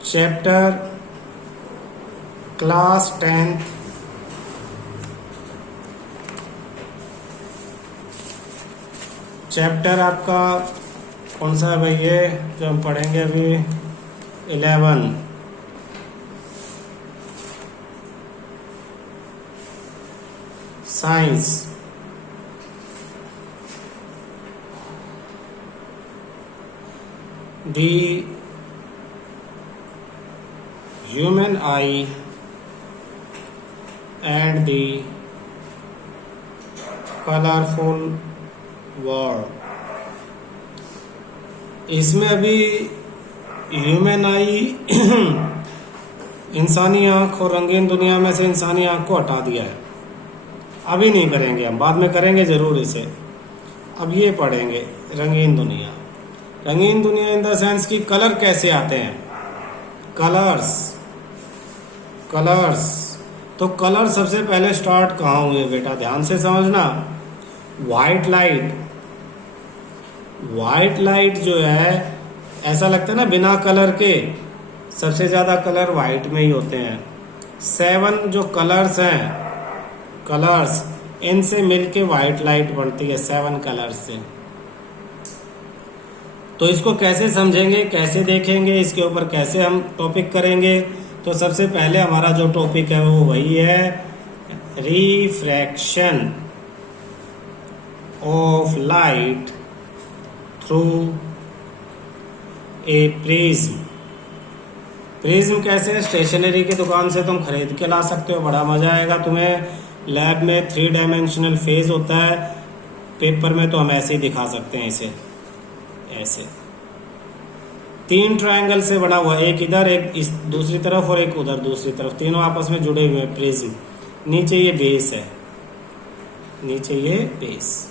Chapter class 10th chapter आपका कौन सा है भाई? ये जो हम पढ़ेंगे अभी 11 science. The human eye and the colorful world। इसमें अभी ह्यूमन आई इंसानी आँख और रंगीन दुनिया में से इंसानी आँख को हटा दिया है। अभी नहीं करेंगे, हम बाद में करेंगे ज़रूर इसे। अब ये पढ़ेंगे रंगीन दुनिया। रंगीन दुनिया इन द सेंस की कलर कैसे आते हैं, कलर्स। तो कलर सबसे पहले स्टार्ट कहाँ हुए बेटा? ध्यान से समझना। वाइट लाइट जो है, ऐसा लगता है ना बिना कलर के सबसे ज्यादा कलर वाइट में ही होते हैं। 7 जो कलर्स हैं, इनसे मिलके वाइट लाइट बनती है 7 कलर्स से। तो इसको कैसे समझेंगे, कैसे देखेंगे, इसके ऊपर कैसे हम टॉपिक करेंगे? तो सबसे पहले हमारा जो टॉपिक है वो वही है refraction of light through a prism. Prism कैसे? स्टेशनरी की दुकान से तुम खरीद के ला सकते हो, बड़ा मजा आएगा तुम्हें। लैब में 3 डायमेंशनल फेज होता है, पेपर में तो हम ऐसे ही दिखा सकते हैं इसे, ऐसे 3 ट्रायंगल से बना हुआ, एक इधर एक इस दूसरी तरफ और एक उधर दूसरी तरफ, तीनों आपस में जुड़े हुए हैं प्रिज्म। नीचे ये बेस है, नीचे ये बेस।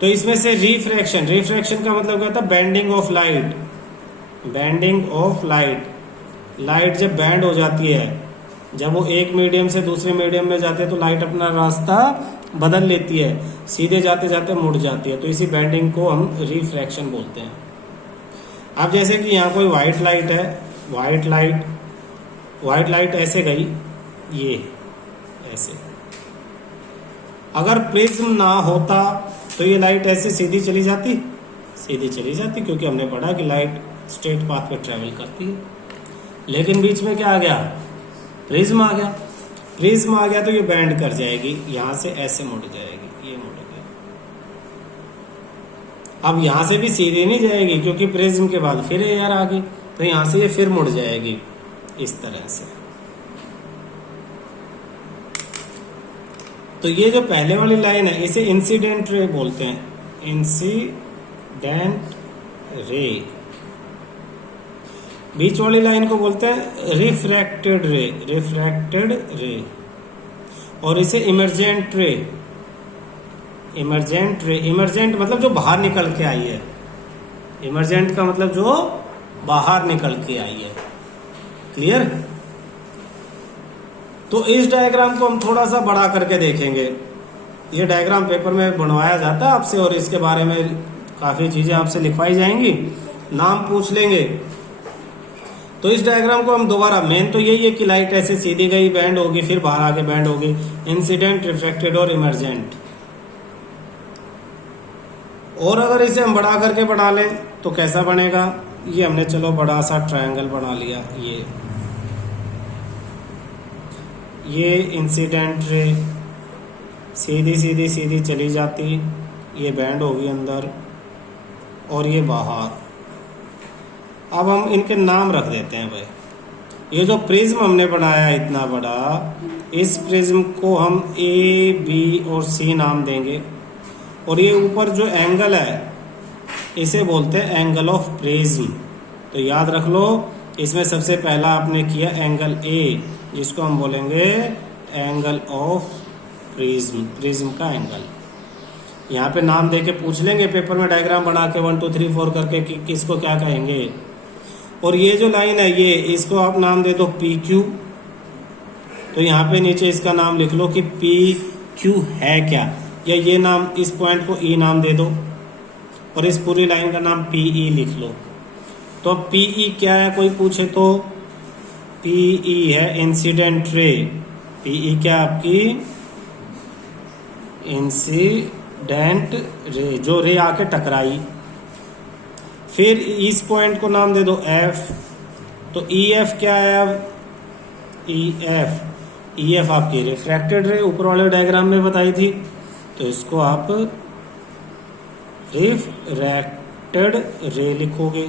तो इसमें से रिफ्रैक्शन का मतलब क्या होता है? Bending of light. लाइट जब बेंड हो जाती है, जब वो एक मीडियम से दूसरे मीडियम में जाते हैं तो लाइट अपना रास्ता बदल लेती है, सीधे जाते जाते मुड़ जाती है। तो इसी बेंडिंग को हम रिफ्रैक्शन बोलते हैं। अब जैसे कि यहाँ कोई व्हाइट लाइट है, व्हाइट लाइट ऐसे गई, ये ऐसे। अगर प्रिज्म ना होता तो ये लाइट ऐसे सीधी चली जाती, क्योंकि हमने पढ़ा कि लाइट स्ट्रेट पाथ पे ट्रेवल करती है। लेकिन बीच में क्या आ गया? प्रिज्म आ गया तो ये बेंड कर जाएगी, यहां से ऐसे मुड़ जाएगी, ये मुड़ गया। अब यहां से भी सीधी नहीं जाएगी क्योंकि प्रिज्म के बाद फिर एयर आ गई, तो यहां से ये फिर मुड़ जाएगी इस तरह से। तो ये जो पहले वाली लाइन है इसे इंसिडेंट रे बोलते हैं, इंसिडेंट रे। बीच वाली लाइन को बोलते हैं रिफ्रैक्टेड रे। और इसे इमर्जेंट मतलब जो बाहर निकल के आई है। इमर्जेंट का मतलब जो बाहर निकल के आई है। क्लियर? तो इस डायग्राम को हम थोड़ा सा बड़ा करके देखेंगे। ये डायग्राम पेपर में बनवाया जाता है आपसे, और इसके बारे में काफी चीजें आपसे लिखवाई जाएंगी, नाम पूछ लेंगे। तो इस डायग्राम को हम दोबारा, मेन तो यही है कि लाइट ऐसे सीधी गई, बैंड होगी, फिर बाहर आके बैंड होगी। इंसिडेंट, रिफ्लेक्टेड और इमर्जेंट। और अगर इसे हम बड़ा करके बना लें तो कैसा बनेगा? ये हमने चलो बड़ा सा ट्रायंगल बना लिया। ये इंसिडेंट रे सीधी चली जाती, ये बैंड होगी अंदर और ये बाहर। अब हम इनके नाम रख देते हैं भाई। ये जो प्रिज्म हमने बनाया इतना बड़ा, इस प्रिज्म को हम ए, बी और सी नाम देंगे। और ये ऊपर जो एंगल है इसे बोलते हैं एंगल ऑफ प्रिज्म। तो याद रख लो, इसमें सबसे पहला आपने किया एंगल ए, जिसको हम बोलेंगे एंगल ऑफ प्रिज्म का एंगल। यहाँ पे नाम देके पूछ लेंगे पेपर में, डायग्राम बना के 1 2 3 4 करके कि किसको क्या कहेंगे। और ये जो लाइन है ये, इसको आप नाम दे दो पी क्यू। तो यहाँ पे नीचे इसका नाम लिख लो कि पी क्यू है क्या, या ये नाम, इस पॉइंट को ई नाम दे दो और इस पूरी लाइन का नाम पी ई लिख लो। तो पीई क्या है कोई पूछे तो, पीई है इंसिडेंट रे। पीई क्या आपकी इंसिडेंट रे, जो रे आके टकराई। फिर इस पॉइंट को नाम दे दो एफ। तो ई एफ क्या है अब, ई एफ आपकी रिफ्रैक्टेड रे ऊपर वाले डायग्राम में बताई थी, तो इसको आप रिफ्रैक्टेड रे लिखोगे।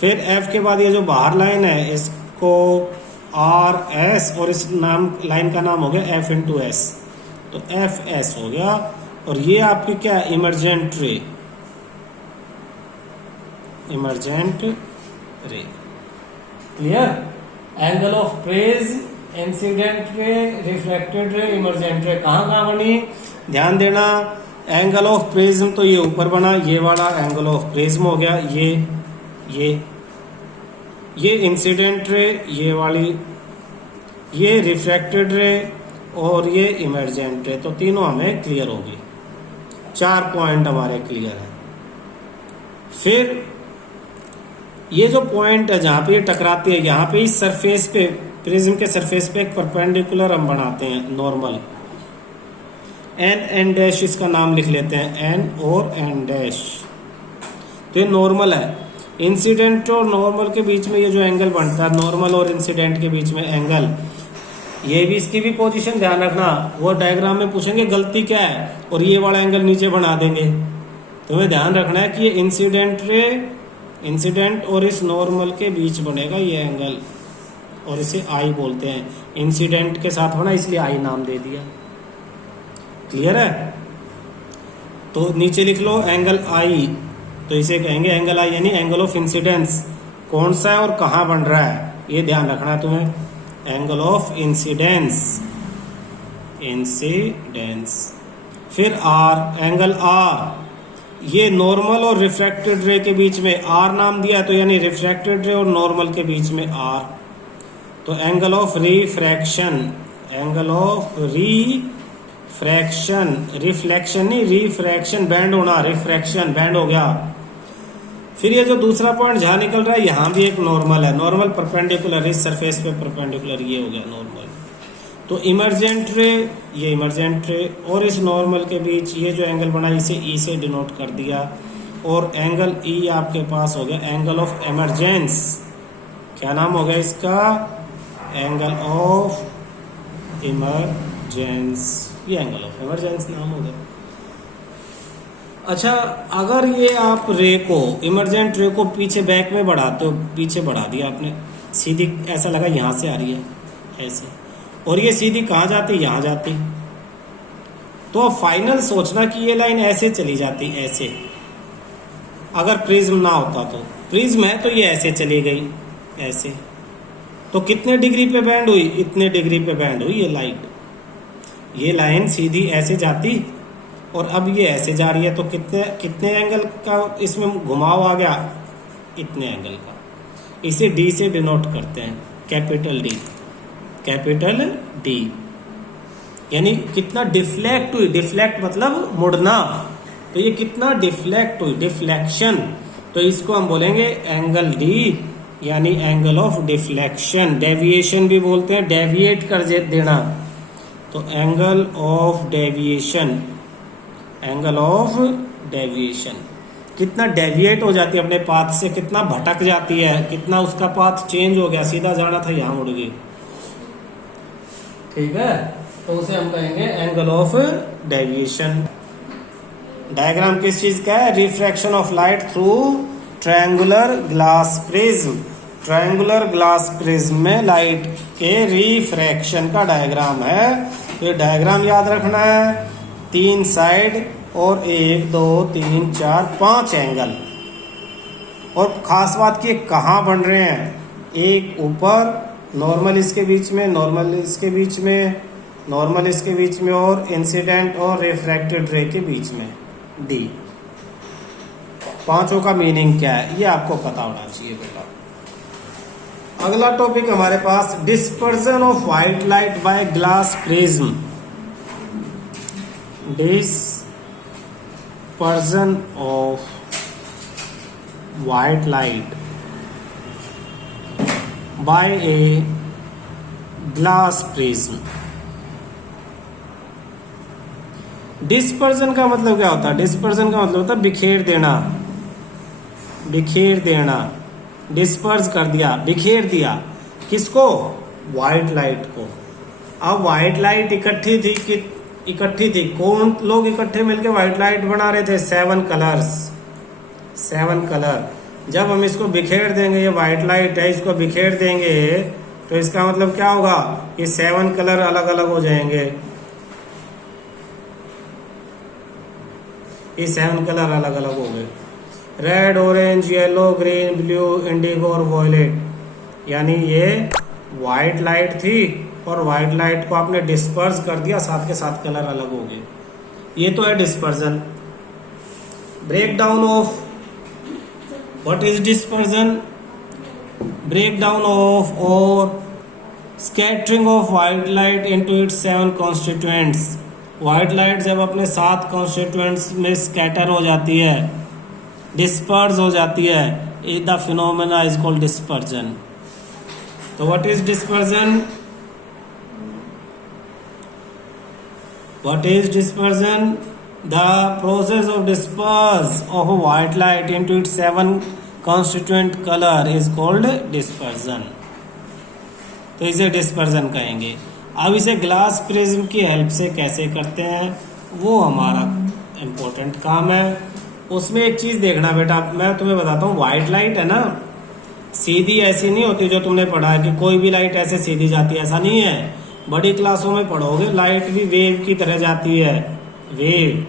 फिर एफ के बाद ये जो बाहर लाइन है इसको आर एस, और इस नाम लाइन का नाम हो गया एफ इंटू एस, तो एफ एस हो गया। और ये आपकी क्या है emergent ray, emergent ray. Clear? Angle of praise, incident ray, refracted रे, इमरजेंट रे कहाँ कहाँ बनी, ध्यान देना। एंगल ऑफ प्रिज्म तो ये ऊपर बना, ये वाला एंगल ऑफ प्रिज्म हो गया, ये इंसिडेंट रे, ये वाली, ये रिफ्रैक्टेड रे, और ये इमरजेंट रे। तो तीनों हमें क्लियर होगी, 4 पॉइंट हमारे क्लियर है। फिर ये जो पॉइंट है जहां पे ये टकराती है, यहाँ पे इस सरफेस पे, प्रिज्म के सरफेस पे एक परपेंडिकुलर हम बनाते हैं नॉर्मल, एन डैश इसका नाम लिख लेते हैं, एन और एन डैश। तो ये नॉर्मल है। इंसिडेंट और नॉर्मल के बीच में ये जो एंगल बनता है, नॉर्मल और इंसिडेंट के बीच में एंगल, ये भी, इसकी भी पोजीशन ध्यान रखना। वो डायग्राम में पूछेंगे गलती क्या है, और ये वाला एंगल नीचे बना देंगे। तुम्हें ध्यान रखना है कि ये इंसिडेंट और इस नॉर्मल के बीच बनेगा ये एंगल, और इसे आई बोलते हैं। इंसिडेंट के साथ बना इसलिए आई नाम दे दिया। क्लियर है? तो नीचे लिख लो एंगल आई, तो इसे कहेंगे एंगल आई, यानी एंगल ऑफ इंसिडेंस। कौन सा है और कहां बन रहा है ये ध्यान रखना है तुम्हें। एंगल ऑफ इंसिडेंस, फिर आर, एंगल आर, ये नॉर्मल और रिफ्रैक्टेड रे के बीच में आर नाम दिया, तो यानी रिफ्रैक्टेड रे और नॉर्मल के बीच में आर। तो angle of refraction, angle of refraction, reflection नहीं रिफ्रैक्शन, बैंड होना, रिफ्रैक्शन बैंड हो गया। फिर ये जो दूसरा पॉइंट जहां निकल रहा है, यहां भी एक नॉर्मल है, नॉर्मल परपेंडिकुलर, इस सरफेस पे परपेंडिकुलर, ये हो गया नॉर्मल। तो इमरजेंट रे, ये इमरजेंट रे और इस नॉर्मल के बीच ये जो एंगल बना, इसे ई से डिनोट कर दिया। और एंगल ई आपके पास हो गया एंगल ऑफ एमरजेंस। क्या नाम हो गया इसका, एंगल ऑफ इमरजेंस, ये एंगल ऑफ इमरजेंस नाम हो गया। अच्छा, अगर ये आप रे को, इमरजेंट रे को पीछे बैक में बढ़ाते हो, पीछे बढ़ा दिया आपने, सीधी ऐसा लगा यहां से आ रही है ऐसे, और ये सीधी कहाँ जाती, यहां जाती, तो अब फाइनल सोचना कि ये लाइन ऐसे चली जाती, ऐसे। अगर प्रिज्म ना होता तो, प्रिज्म है तो ये ऐसे चली गई, ऐसे, तो कितने डिग्री पे बैंड हुई, इतने डिग्री पे बैंड हुई ये लाइन सीधी ऐसे जाती, और अब ये ऐसे जा रही है, तो कितने एंगल का इसमें घुमाव आ गया, इतने एंगल का। इसे डी से डिनोट करते हैं, कैपिटल डी, यानी कितना डिफ्लेक्ट हुई, डिफ्लेक्ट मतलब मुड़ना, तो ये कितना डिफ्लेक्ट हुई, डिफ्लेक्शन, तो इसको हम बोलेंगे एंगल डी, यानी एंगल ऑफ डिफ्लेक्शन। डेविएशन भी बोलते हैं, डेविएट कर देना, तो angle of deviation, angle of deviation, कितना डेविएट हो जाती है अपने पाथ से, कितना भटक जाती है, कितना उसका पाथ चेंज हो गया, सीधा जाना था यहां मुड़ गई। ठीक है, तो उसे हम कहेंगे एंगल ऑफ डेविएशन। डायग्राम किस चीज का है, refraction of light through triangular glass prism. Triangular glass prism में लाइट के रिफ्रैक्शन का डायग्राम है। तो ये डायग्राम याद रखना है, 3 साइड और 1 2 3 4 5 एंगल, और खास बात की कहाँ बन रहे हैं, एक ऊपर, नॉर्मल इसके बीच में, नॉर्मल इसके बीच में, नॉर्मल इसके बीच में, और इंसिडेंट और रिफ्रैक्टेड रे के बीच में, डी। पांचों का मीनिंग क्या है ये आपको पता होना चाहिए बेटा। अगला टॉपिक हमारे पास, dispersion of white light by glass prism. Dispersion of white light by a glass prism. Dispersion का मतलब क्या होता है? डिस्पर्जन का मतलब होता है बिखेर देना, बिखेर देना, डिस्पर्स कर दिया, बिखेर दिया। किसको? व्हाइट लाइट को। अब व्हाइट लाइट इकट्ठी थी कि इकट्ठी थी, कौन लोग इकट्ठे मिलकर व्हाइट लाइट बना रहे थे? 7 कलर्स, 7 कलर। जब हम इसको बिखेर देंगे, ये व्हाइट लाइट है, इसको बिखेर देंगे तो इसका मतलब क्या होगा? ये 7 कलर अलग अलग हो जाएंगे, ये 7 कलर अलग अलग हो गए। Red, orange, yellow, green, blue, Indigo और वॉयलेट। यानी ये व्हाइट लाइट थी और व्हाइट लाइट को आपने डिस्पर्स कर दिया, 7 के 7 कलर अलग हो गए। ये तो है dispersion. Break down of what is dispersion? Break down of और scattering of white light into its 7 constituents. White light जब अपने 7 कॉन्स्टिट्यूएंट्स में स्कैटर हो जाती है, डिस्पर्स हो जाती है, the phenomena is called dispersion. तो what is dispersion? What is dispersion? The process of disperse of a white light into its 7 constituent color is called dispersion. तो इसे डिस्पर्जन कहेंगे। अब इसे ग्लास प्रिज्म की हेल्प से कैसे करते हैं, वो हमारा इम्पोर्टेंट काम है। उसमें एक चीज देखना बेटा, मैं तुम्हें बताता हूँ। व्हाइट लाइट है ना, सीधी ऐसी नहीं होती जो तुमने पढ़ा है कि कोई भी लाइट ऐसे सीधी जाती है, ऐसा नहीं है। बड़ी क्लासों में पढ़ोगे लाइट भी वेव की तरह जाती है, वेव,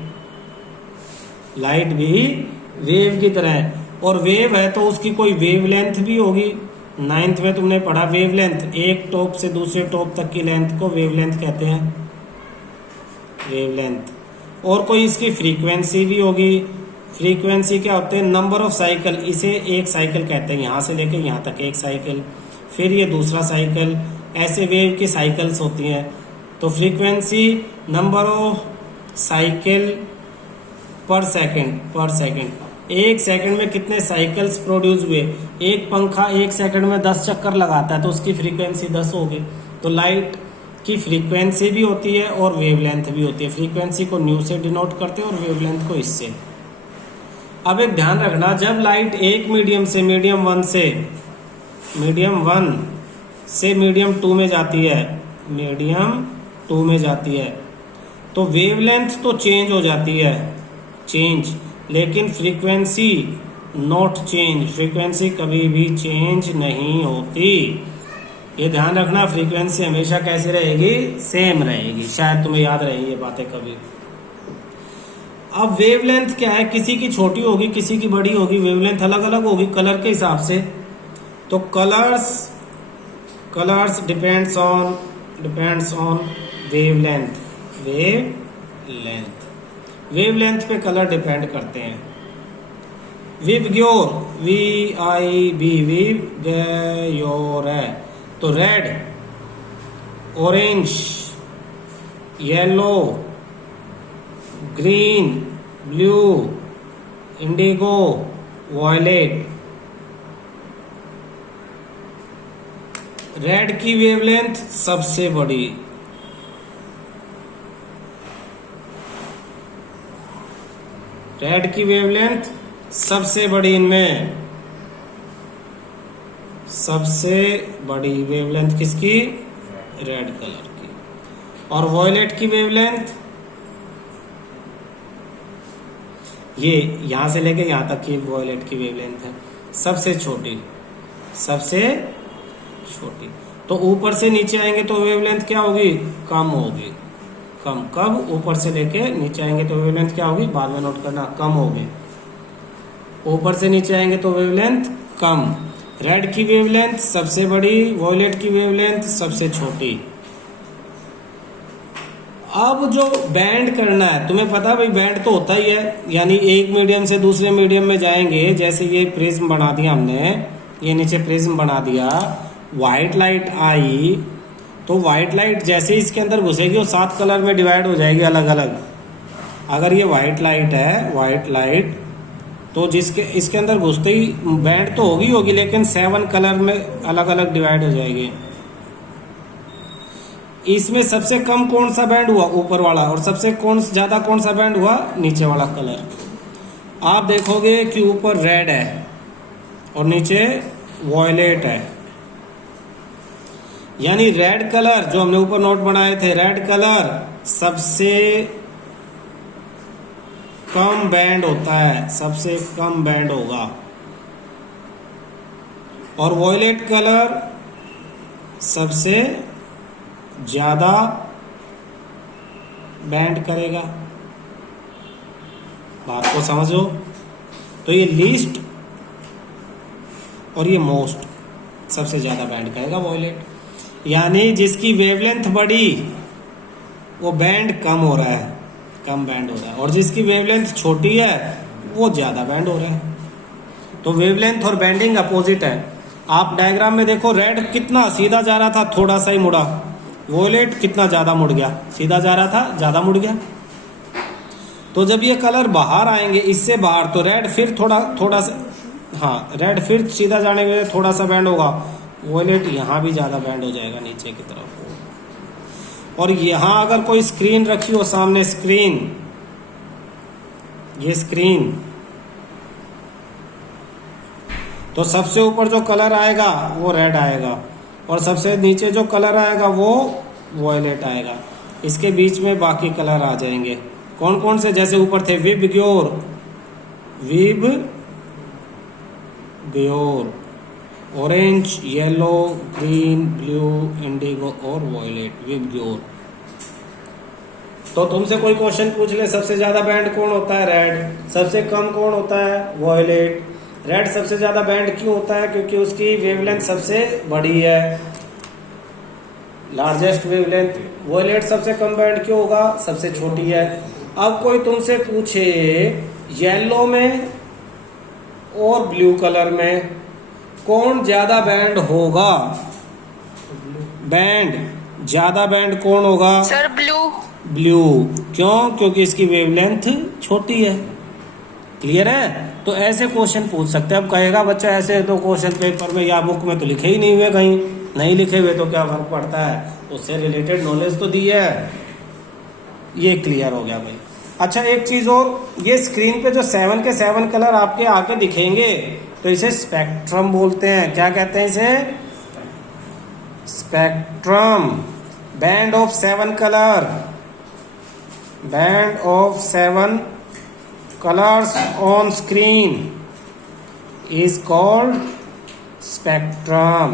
लाइट भी वेव की तरह है। और वेव है तो उसकी कोई वेव लेंथ भी होगी। 9th में तुमने पढ़ा वेव लेंथ, एक टॉप से दूसरे टॉप तक की लेंथ को वेव लेंथ कहते हैं, वेव लेंथ। और कोई इसकी फ्रीक्वेंसी भी होगी। फ्रीक्वेंसी क्या होते हैं? Number of cycle. इसे एक साइकिल कहते हैं, यहाँ से लेके यहाँ तक एक साइकिल, फिर ये दूसरा साइकिल, ऐसे वेव की साइकिल्स होती हैं। तो फ्रीक्वेंसी नंबर ऑफ साइकिल पर सेकंड, पर सेकंड। एक सेकंड में कितने साइकिल्स प्रोड्यूस हुए? एक पंखा एक सेकंड में 10 चक्कर लगाता है तो उसकी फ्रीक्वेंसी 10 होगी। तो लाइट की फ्रीक्वेंसी भी होती है और वेवलेंथ भी होती है। फ्रीक्वेंसी को न्यू से डिनोट करते हैं और वेवलेंथ को इससे। अब एक ध्यान रखना, जब लाइट एक मीडियम से मीडियम 1 से मीडियम 2 में जाती है, मीडियम 2 में जाती है, तो वेवलेंथ तो चेंज हो जाती है, चेंज, लेकिन फ्रीक्वेंसी नॉट चेंज। फ्रीक्वेंसी कभी भी चेंज नहीं होती। ये ध्यान रखना, फ्रीक्वेंसी हमेशा कैसी रहेगी? सेम रहेगी। शायद तुम्हें याद रहेगी ये बातें कभी। अब वेवलेंथ क्या है? किसी की छोटी होगी, किसी की बड़ी होगी, वेवलेंथ अलग अलग होगी कलर के हिसाब से। तो colours depends on wavelength, wavelength पे कलर डिपेंड करते हैं। विबग्योर, VIB, विबग्योर है तो red, orange, yellow, green, blue, indigo, violet. Red की वेवलेंथ सबसे बड़ी, रेड की वेवलेंथ सबसे बड़ी, इनमें सबसे बड़ी वेवलेंथ किसकी? रेड कलर की। और वॉयलेट की वेवलेंथ ये यहां से लेके यहां तक की वॉयलेट की वेवलेंथ है, सबसे छोटी, सबसे छोटी। तो ऊपर से नीचे आएंगे तो वेवलेंथ क्या होगी? कम होगी, कम। कब? ऊपर से लेके नीचे आएंगे तो वेवलेंथ क्या होगी? बाद में नोट करना, कम होगी। ऊपर से नीचे आएंगे तो वेवलेंथ कम। रेड की वेवलेंथ सबसे बड़ी, वॉयलेट की वेवलेंथ सबसे छोटी। अब जो बैंड करना है, तुम्हें पता भाई बैंड तो होता ही है, यानी एक मीडियम से दूसरे मीडियम में जाएंगे। जैसे ये प्रिज्म बना दिया हमने, ये नीचे प्रिज्म बना दिया, व्हाइट लाइट आई तो व्हाइट लाइट जैसे इसके अंदर घुसेगी वो 7 कलर में डिवाइड हो जाएगी अलग अलग। अगर ये व्हाइट लाइट है, व्हाइट लाइट तो जिसके इसके अंदर घुसते ही बैंड तो होगी लेकिन 7 कलर में अलग अलग डिवाइड हो जाएगी। इसमें सबसे कम कौन सा बैंड हुआ? ऊपर वाला। और सबसे ज्यादा कौन सा बैंड हुआ? नीचे वाला कलर। आप देखोगे कि ऊपर रेड है और नीचे वॉयलेट है, यानी रेड कलर जो हमने ऊपर नोट बनाए थे, रेड कलर सबसे कम बैंड होता है, सबसे कम बैंड होगा। और वॉयलेट कलर सबसे ज्यादा बैंड करेगा। बात को समझो। तो ये लीस्ट और ये मोस्ट सबसे ज्यादा बैंड करेगा वॉयलेट, यानी जिसकी वेवलेंथ बड़ी वो बैंड कम हो रहा है, कम बैंड हो रहा है, और जिसकी वेवलेंथ छोटी है वो ज्यादा बैंड हो रहा है। तो वेवलेंथ और बैंडिंग अपोजिट है। आप डायग्राम में देखो, रेड कितना सीधा जा रहा था, थोड़ा सा ही मुड़ा। वॉयलेट कितना ज्यादा मुड़ गया, सीधा जा रहा था ज्यादा मुड़ गया। तो जब ये कलर बाहर आएंगे इससे बाहर, तो रेड फिर थोड़ा सा, हाँ रेड फिर सीधा जाने के लिए थोड़ा सा बैंड होगा, वॉयलेट यहाँ भी ज्यादा बैंड हो जाएगा नीचे की तरफ। और यहाँ अगर कोई स्क्रीन रखी हो सामने, स्क्रीन, ये स्क्रीन, तो सबसे ऊपर जो कलर आएगा वो रेड आएगा और सबसे नीचे जो कलर आएगा वो वॉयलेट आएगा। इसके बीच में बाकी कलर आ जाएंगे। कौन कौन से? जैसे ऊपर थे VIBGYOR, orange, yellow, green, blue, Indigo और वॉयलेट, विबग्योर। तो तुमसे कोई क्वेश्चन पूछ ले, सबसे ज्यादा बैंड कौन होता है? रेड। सबसे कम कौन होता है? वॉयलेट। रेड सबसे ज्यादा बैंड क्यों होता है? क्योंकि उसकी वेवलेंथ सबसे बड़ी है, लार्जेस्ट वेवलेंथ। वॉयलेट सबसे कम बैंड क्यों होगा? सबसे छोटी है। अब कोई तुमसे पूछे येलो में और ब्लू कलर में कौन ज्यादा बैंड होगा? बैंड ज्यादा बैंड कौन होगा? Sir blue. ब्लू। क्यों? क्योंकि इसकी वेवलेंथ छोटी है। क्लियर है? तो ऐसे क्वेश्चन पूछ सकते हैं। अब कहेगा बच्चा ऐसे तो क्वेश्चन पेपर में या बुक में तो लिखे ही नहीं हुए, कहीं नहीं लिखे हुए तो क्या फर्क पड़ता है, उससे रिलेटेड नॉलेज तो दी है। ये क्लियर हो गया भाई। अच्छा एक चीज और, ये स्क्रीन पे जो 7 के 7 कलर आपके आके दिखेंगे तो इसे स्पेक्ट्रम बोलते हैं। क्या कहते हैं इसे? Spectrum. Band of 7 colour, band of 7 colors on screen is called spectrum।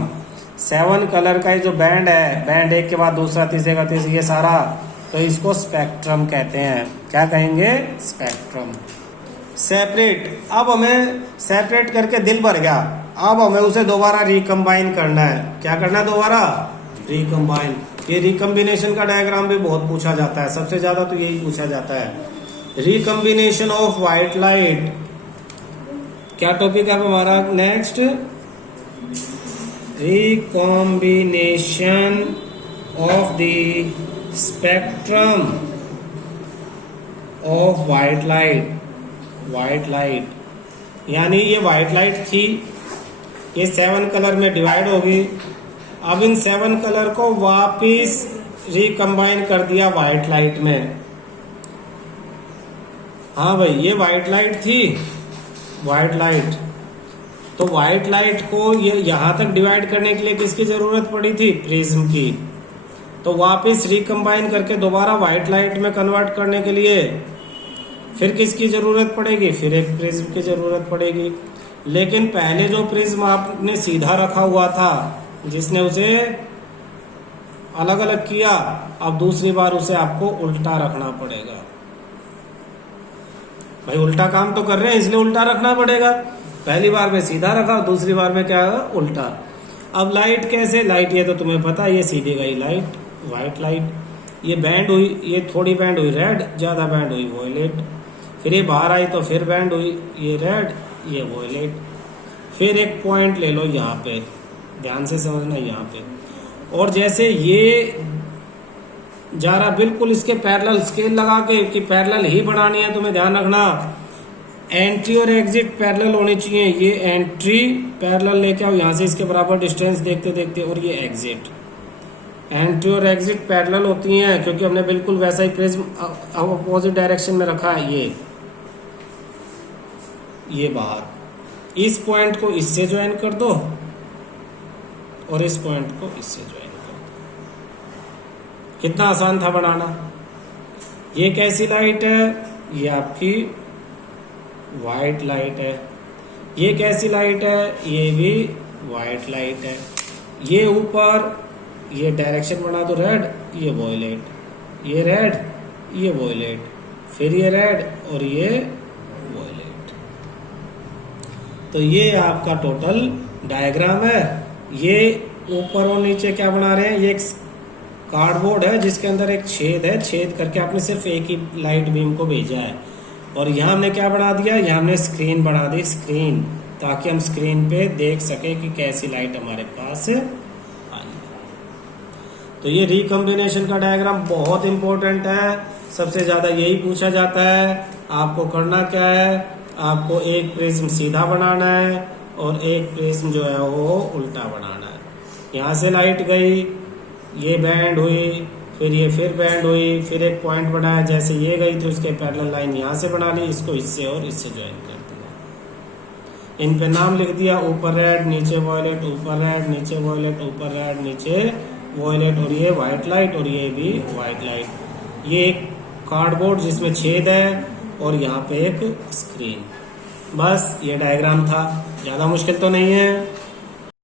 7 colour का जो बैंड है, बैंड एक के बाद दूसरा, तीसरे का तीसरा, ये सारा, तो इसको स्पेक्ट्रम कहते हैं। क्या कहेंगे? स्पेक्ट्रम। सेपरेट। अब हमें सेपरेट करके दिल भर गया, अब हमें उसे दोबारा रिकम्बाइन करना है। क्या करना है? दोबारा रिकम्बाइन। ये रिकम्बिनेशन का डायग्राम भी बहुत पूछा जाता है, सबसे ज्यादा तो यही पूछा जाता है। Recombination of white light. क्या टॉपिक है हमारा next? Recombination of the spectrum of white light. White light यानी ये व्हाइट लाइट थी, ये 7 कलर में डिवाइड होगी। अब इन 7 कलर को वापिस रिकम्बाइन कर दिया व्हाइट लाइट में। हाँ भाई, ये व्हाइट लाइट थी, व्हाइट लाइट। तो व्हाइट लाइट को ये यहां तक डिवाइड करने के लिए किसकी जरूरत पड़ी थी? प्रिज्म की। तो वापस रिकम्बाइन करके दोबारा व्हाइट लाइट में कन्वर्ट करने के लिए फिर किसकी जरूरत पड़ेगी? फिर एक प्रिज्म की जरूरत पड़ेगी। लेकिन पहले जो प्रिज्म आपने सीधा रखा हुआ था, जिसने उसे अलग अलग किया, अब दूसरी बार उसे आपको उल्टा रखना पड़ेगा। भाई उल्टा काम तो कर रहे हैं इसलिए उल्टा रखना पड़ेगा। पहली बार में सीधा रखा, दूसरी बार में क्या होगा? उल्टा। अब लाइट कैसे? लाइट ये तो तुम्हें पता है, ये सीधी गई लाइट, व्हाइट लाइट। ये बैंड हुई, ये थोड़ी बैंड हुई रेड, ज्यादा बैंड हुई वॉयलेट। फिर ये बाहर आई तो फिर बैंड हुई, ये रेड, ये वॉयलेट। फिर एक पॉइंट ले लो यहाँ पे, ध्यान से समझना यहाँ पे। और जैसे ये जा रहा बिल्कुल इसके पैरेलल, स्केल लगा के कि पैरेलल ही बनानी है, तुम्हें ध्यान रखना। एंट्री और एग्जिट पैरेलल होनी चाहिए। ये एंट्री पैरेलल लेके आओ यहाँ से, इसके बराबर डिस्टेंस देखते देखते, और ये एग्जिट। एंट्री और एग्जिट पैरेलल होती हैं क्योंकि हमने बिल्कुल वैसा ही प्रिज्म अपोजिट डायरेक्शन में रखा है। ये बाहर। इस पॉइंट को इससे ज्वाइन कर दो और इस पॉइंट को इससे ज्वाइन कर दो। कितना आसान था बनाना। ये कैसी लाइट है? ये आपकी वाइट लाइट है। ये कैसी लाइट है? ये भी वाइट लाइट है। ये ऊपर, ये डायरेक्शन बना दो रेड, ये वॉयलेट, ये रेड, ये वॉयलेट, फिर ये रेड और ये वॉयलेट। तो ये आपका टोटल डायग्राम है। ये ऊपर और नीचे क्या बना रहे हैं? ये एक कार्डबोर्ड है जिसके अंदर एक छेद है, छेद करके आपने सिर्फ एक ही लाइट बीम को भेजा है। और यहाँ हमने क्या बना दिया? यहाँ हमने स्क्रीन बना दी, स्क्रीन, ताकि हम स्क्रीन पे देख सके कि कैसी लाइट हमारे पास आई है। तो ये रिकॉम्बिनेशन का डायग्राम बहुत इंपॉर्टेंट है, सबसे ज्यादा यही पूछा जाता है। आपको करना क्या है? आपको एक प्रिज्म सीधा बनाना है और एक प्रिज्म जो है वो उल्टा बनाना है। यहाँ से लाइट गई, ये बैंड हुई, फिर ये फिर बैंड हुई, फिर एक पॉइंट बनाया, जैसे ये गई थी उसके पैरेलल लाइन यहाँ से बना ली, इसको इससे और इससे ज्वाइन कर दिया। इन पे नाम लिख दिया, ऊपर रेड नीचे वॉयलेट, ऊपर रेड नीचे वॉयलेट, ऊपर रेड नीचे वॉयलेट, और ये वाइट लाइट और ये भी वाइट लाइट। ये एक कार्डबोर्ड जिसमें छेद है और यहाँ पे एक स्क्रीन। बस ये डायग्राम था, ज़्यादा मुश्किल तो नहीं है।